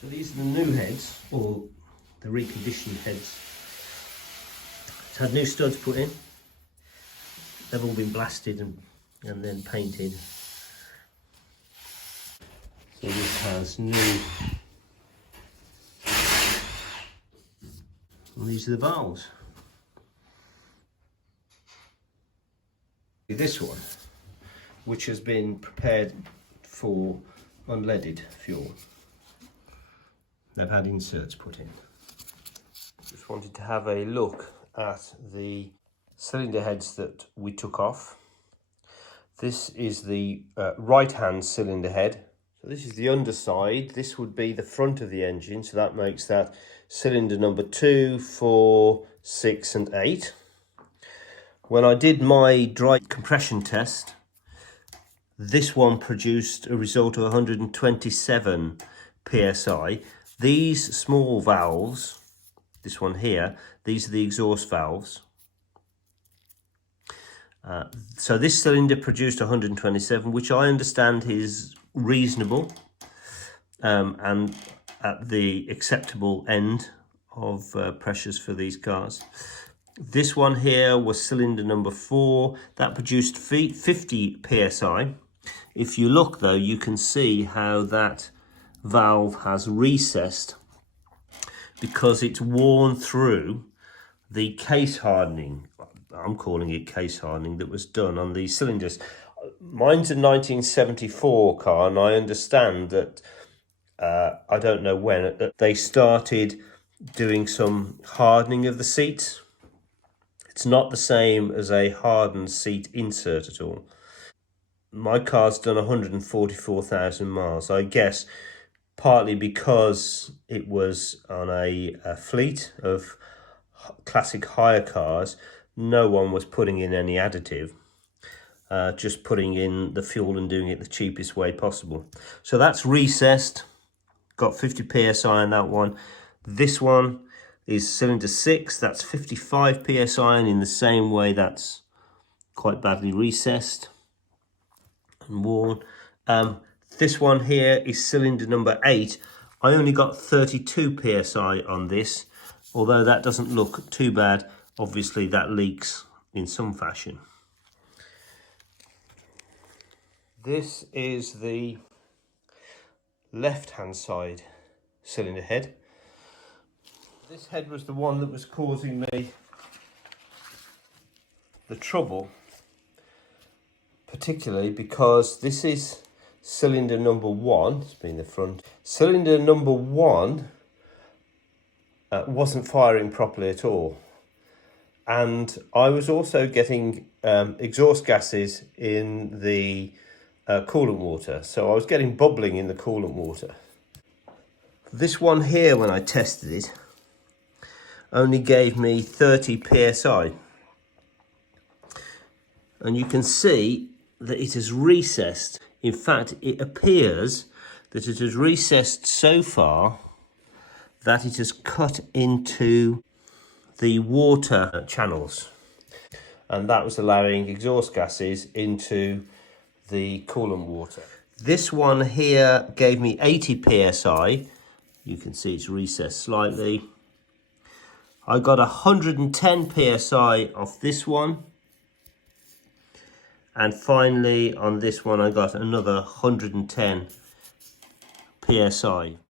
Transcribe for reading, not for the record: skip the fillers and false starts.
So these are the new heads, or the reconditioned heads. It's had new studs put in. They've all been blasted and then painted. So this has new. And these are the valves. This one, which has been prepared for unleaded fuel. They've had inserts put in. Just wanted to have a look at the cylinder heads that we took off. This is the right-hand cylinder head. So this is the underside. This would be the front of the engine. So that makes that cylinder number 2, 4, 6 and 8. When I did my dry compression test, this one produced a result of 127 psi. These small valves, this one here, these are the exhaust valves. So this cylinder produced 127, which I understand is reasonable and at the acceptable end of pressures for these cars. This one here was cylinder number 4. That produced 50 psi. If you look though, you can see how that valve has recessed because it's worn through the case hardening. I'm calling it case hardening that was done on these cylinders. Mine's a 1974 car, and I understand that I don't know when they started doing some hardening of the seats. It's not the same as a hardened seat insert at all. My car's done 144,000 miles. I guess partly because it was on a fleet of classic hire cars, no one was putting in any additive, just putting in the fuel and doing it the cheapest way possible. So that's recessed, got 50 psi on that one. This one is cylinder 6, that's 55 psi, and in the same way that's quite badly recessed and worn. This one here is cylinder number 8. I only got 32 psi on this, although that doesn't look too bad. Obviously that leaks in some fashion. This is the left hand side cylinder head. This head was the one that was causing me the trouble, particularly because this is cylinder number 1. It's been the front. Cylinder number 1 wasn't firing properly at all. And I was also getting exhaust gases in the coolant water. So I was getting bubbling in the coolant water. This one here, when I tested it, only gave me 30 psi. And you can see that it has recessed. In fact, it appears that it has recessed so far that it has cut into the water channels. And that was allowing exhaust gases into the coolant water. This one here gave me 80 psi. You can see it's recessed slightly. I got 110 psi off this one. And finally on this one I got another 110 psi.